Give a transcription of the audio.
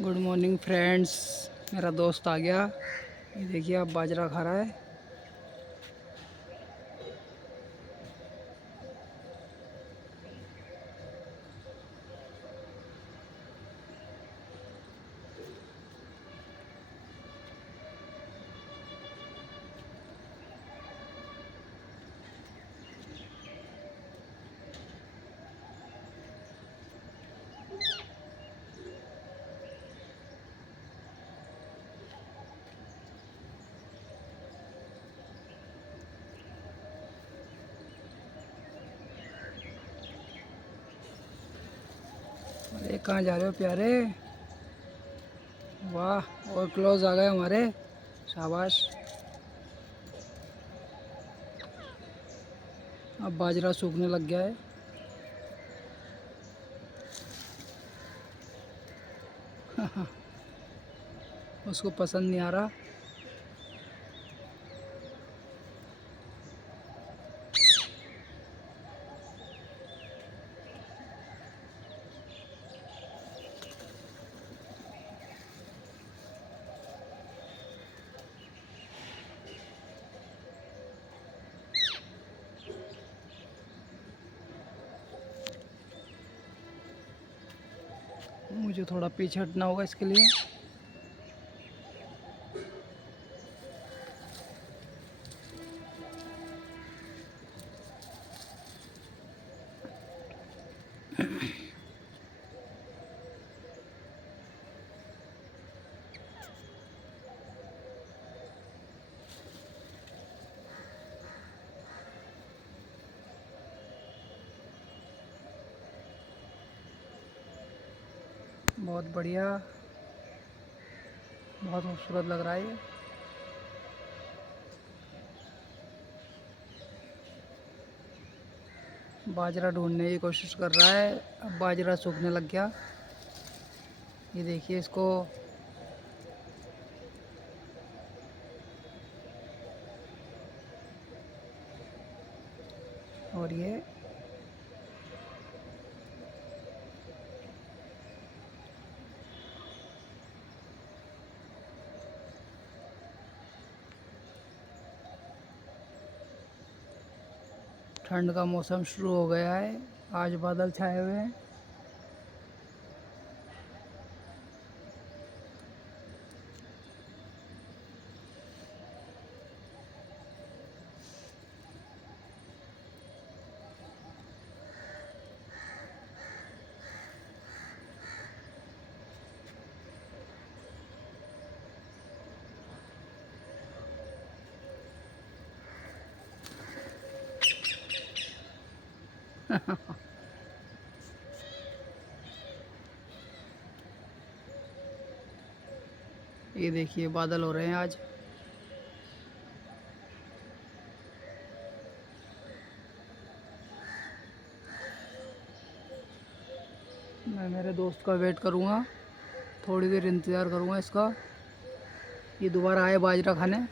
Good morning friends. मेरा दोस्त आ गया। ये देखिए अब बाजरा खा रहा है। अरे कहाँ जा रहे हो प्यारे? वाह, और क्लोज आ गए हमारे। शाबाश। अब बाजरा सूखने लग गया है। उसको पसंद नहीं आ रहा। मुझे थोड़ा पीछे हटना होगा इसके लिए। बहुत बढ़िया, बहुत खूबसूरत लग रहा है ये। बाजरा ढूंढने की कोशिश कर रहा है। अब बाजरा सूखने लग गया। ये देखिए इसको। और ये ठंड का मौसम शुरू हो गया है। आज बादल छाए हुए हैं। ये देखिए बादल हो रहे हैं आज। मैं मेरे दोस्त का वेट करूँगा, थोड़ी देर इंतज़ार करूँगा इसका। ये दोबारा आए बाजरा खाने।